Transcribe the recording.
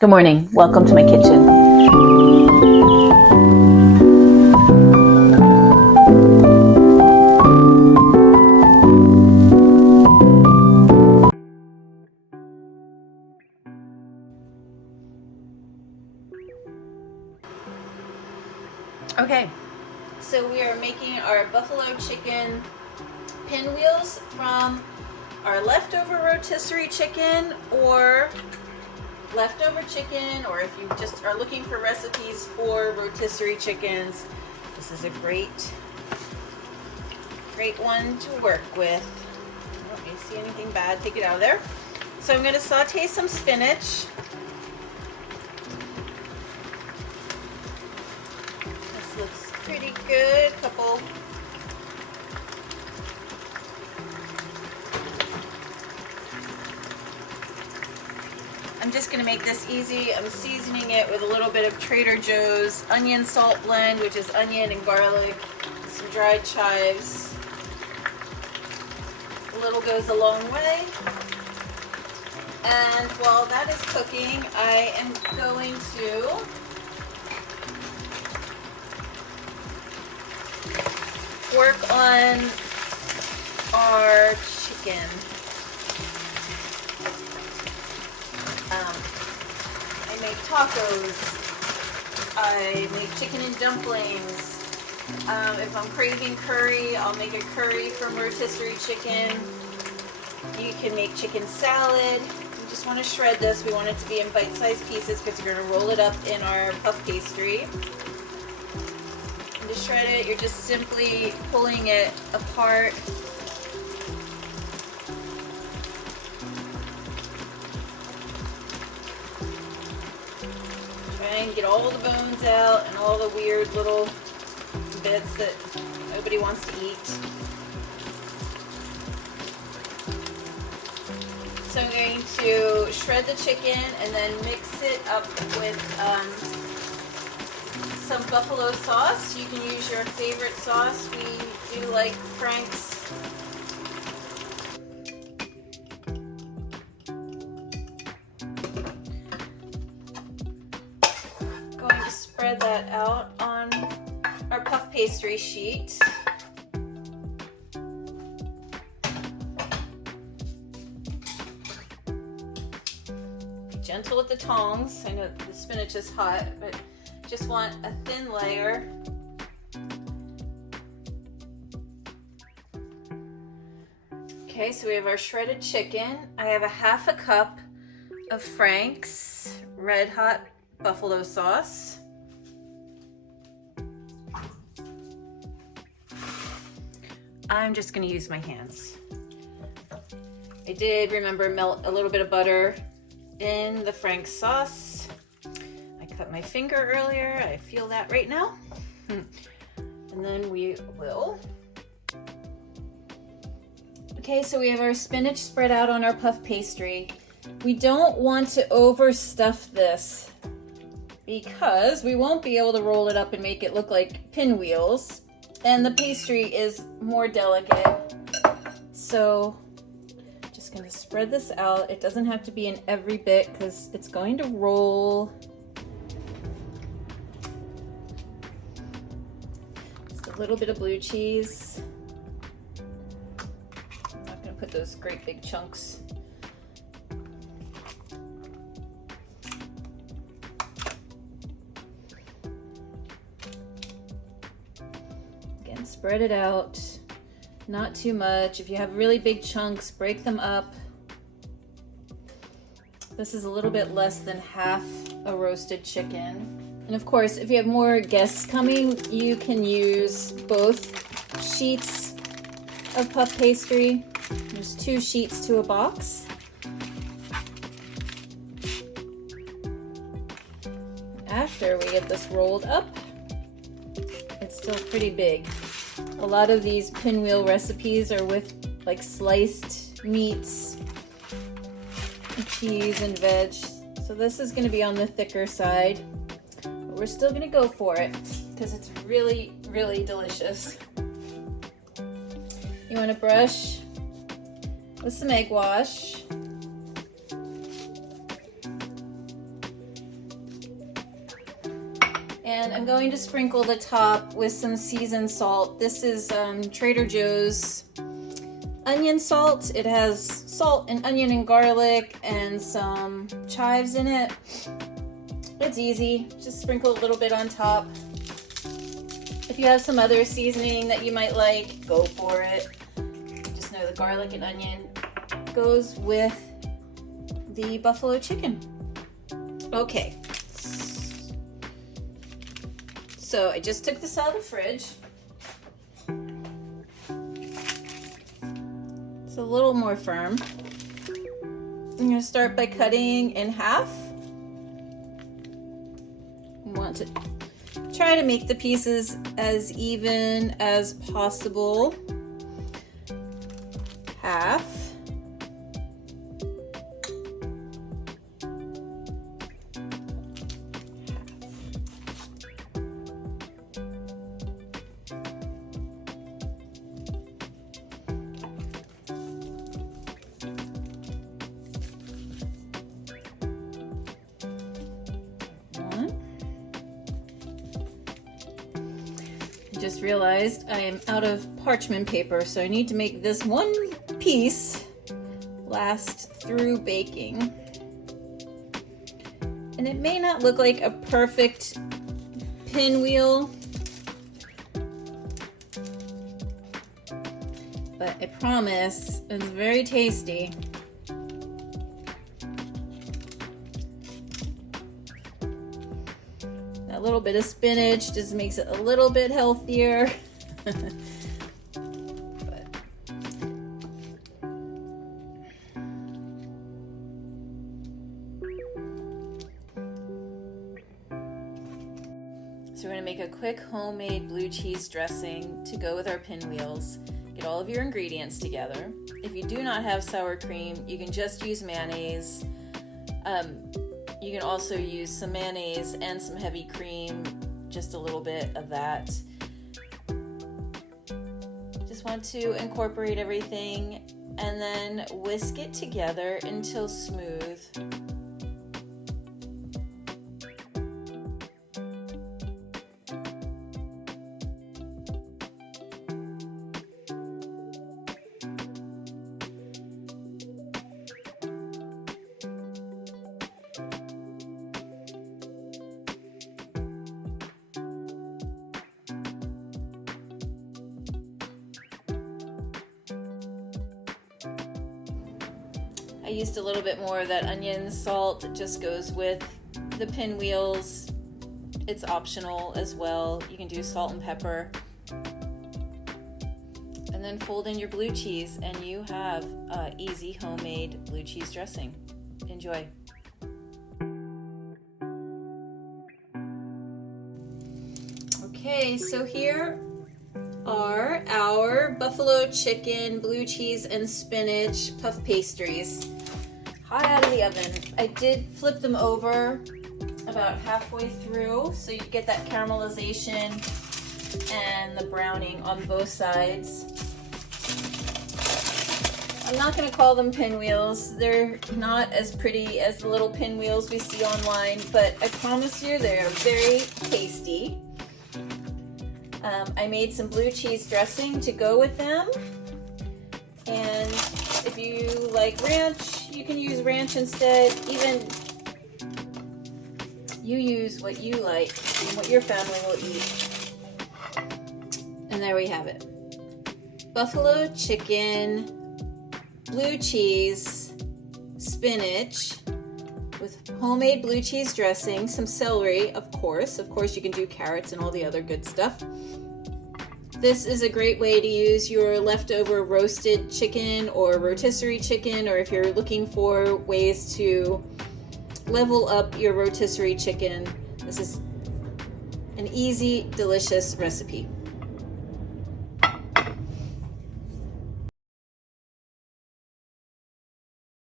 Good morning. Welcome to my kitchen. Okay, so we are making our buffalo chicken pinwheels from our leftover rotisserie chicken or leftover chicken, or if you just are looking for recipes for rotisserie chickens, this is a great one to work with. Don't you see anything bad, take it out of there. So I'm going to saute some spinach. This looks pretty good. I'm just going to make this easy. I'm seasoning it with a little bit of Trader Joe's onion salt blend, which is onion and garlic, some dried chives. A little goes a long way. And while that is cooking, I am going to work on our chicken. I make tacos, I make chicken and dumplings. If I'm craving curry, I'll make a curry from rotisserie chicken. You can make chicken salad. You just want to shred this. We want it to be in bite-sized pieces because you're going to roll it up in our puff pastry. And to shred it, you're just simply pulling it apart. And get all the bones out and all the weird little bits that nobody wants to eat. So I'm going to shred the chicken and then mix it up with some buffalo sauce. You can use your favorite sauce. We do like Frank's. Spread that out on our puff pastry sheet. Be gentle with the tongs. I know the spinach is hot, but just want a thin layer. Okay, so we have our shredded chicken. I have a half a cup of Frank's Red Hot buffalo sauce. I'm just going to use my hands. I did remember melt a little bit of butter in the Frank's sauce. I cut my finger earlier. I feel that right now. And then we will. Okay, so we have our spinach spread out on our puff pastry. We don't want to overstuff this because we won't be able to roll it up and make it look like pinwheels. And the pastry is more delicate. So just going to spread this out. It doesn't have to be in every bit because it's going to roll. Just a little bit of blue cheese. I'm not going to put those great big chunks. Spread it out, not too much. If you have really big chunks, break them up. This is a little bit less than half a roasted chicken. And of course, if you have more guests coming, you can use both sheets of puff pastry. There's 2 sheets to a box. After we get this rolled up, it's still pretty big. A lot of these pinwheel recipes are with like sliced meats, and cheese and veg. So this is going to be on the thicker side, but we're still going to go for it because it's really, really delicious. You want to brush with some egg wash. And I'm going to sprinkle the top with some seasoned salt. This is Trader Joe's onion salt. It has salt and onion and garlic and some chives in it. It's easy, just sprinkle a little bit on top. If you have some other seasoning that you might like, go for it. Just know the garlic and onion goes with the buffalo chicken. Okay. So I just took this out of the fridge. It's a little more firm. I'm gonna start by cutting in half. I want to try to make the pieces as even as possible. Half. Just realized I am out of parchment paper, so I need to make this one piece last through baking. And it may not look like a perfect pinwheel, but I promise it's very tasty. A little bit of spinach just makes it a little bit healthier. So we're gonna make a quick homemade blue cheese dressing to go with our pinwheels. Get all of your ingredients together. If you do not have sour cream, you can just use mayonnaise. You can also use some mayonnaise and some heavy cream, just a little bit of that. Just want to incorporate everything and then whisk it together until smooth. I used a little bit more of that onion salt. It just goes with the pinwheels. It's optional as well. You can do salt and pepper. And then fold in your blue cheese and you have easy homemade blue cheese dressing. Enjoy. Okay, so here are our buffalo chicken, blue cheese, and spinach puff pastries. Hot out of the oven. I did flip them over about halfway through so you get that caramelization and the browning on both sides. I'm not going to call them pinwheels. They're not as pretty as the little pinwheels we see online, but I promise you they're very tasty. I made some blue cheese dressing to go with them, and if you like ranch, you can use ranch instead. Even you use what you like and what your family will eat. And there we have it. Buffalo chicken, blue cheese, spinach with homemade blue cheese dressing, some celery, of course. Of course, you can do carrots and all the other good stuff. This is a great way to use your leftover roasted chicken or rotisserie chicken, or if you're looking for ways to level up your rotisserie chicken, this is an easy, delicious recipe.